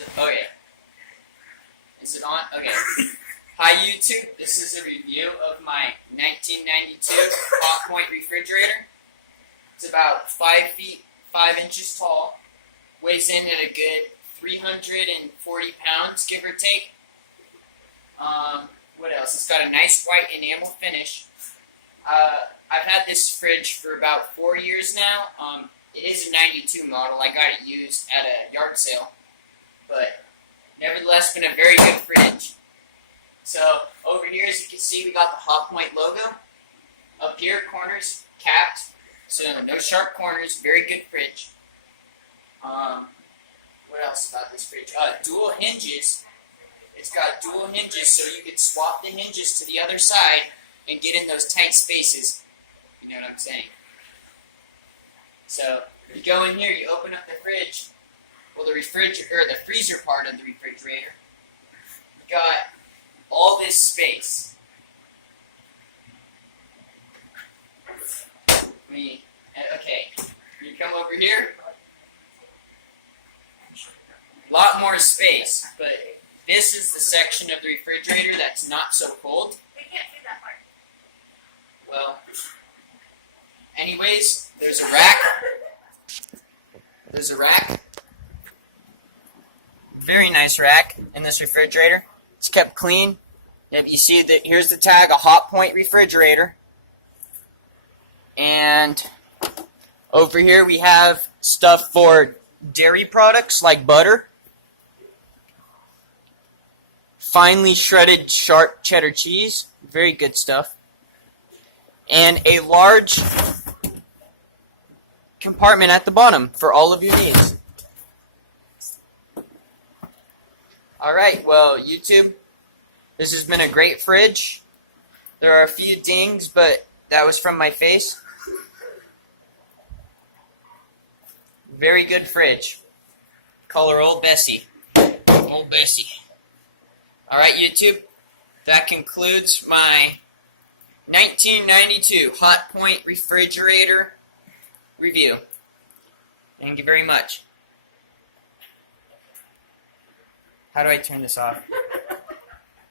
Okay. Is it on? Okay. Hi YouTube, this is a review of my 1992 Hot Point refrigerator. It's about 5 feet 5 inches tall, weighs in at a good 340 pounds, give or take. What else? It's got a nice white enamel finish. I've had this fridge for about 4 years now. It is a 92 model. I got it used at a yard sale, but nevertheless been a very good fridge. So over here, as you can see, we got the Hot Point logo. Up here, corners capped, so no sharp corners. Very good fridge. What else about this fridge? Dual hinges. It's got dual hinges, so you can swap the hinges to the other side and get in those tight spaces. You know what I'm saying? So you go in here, you open up the fridge. Well, the freezer part of the refrigerator. You got all this space. Okay, you come over here. A lot more space, but this is the section of the refrigerator that's not so cold. We can't see that part. Well, anyways, there's a rack. There's a rack. Very nice rack in this refrigerator. It's kept clean. You see that here's the tag, a Hot Point refrigerator. And over here we have stuff for dairy products like butter. Finely shredded sharp cheddar cheese. Very good stuff. And a large compartment at the bottom for all of your needs. Alright, well, YouTube, this has been a great fridge. There are a few dings, but that was from my face. Very good fridge. Call her Old Bessie. Old Bessie. Alright, YouTube, that concludes my 1992 Hot Point refrigerator review. Thank you very much. How do I turn this off?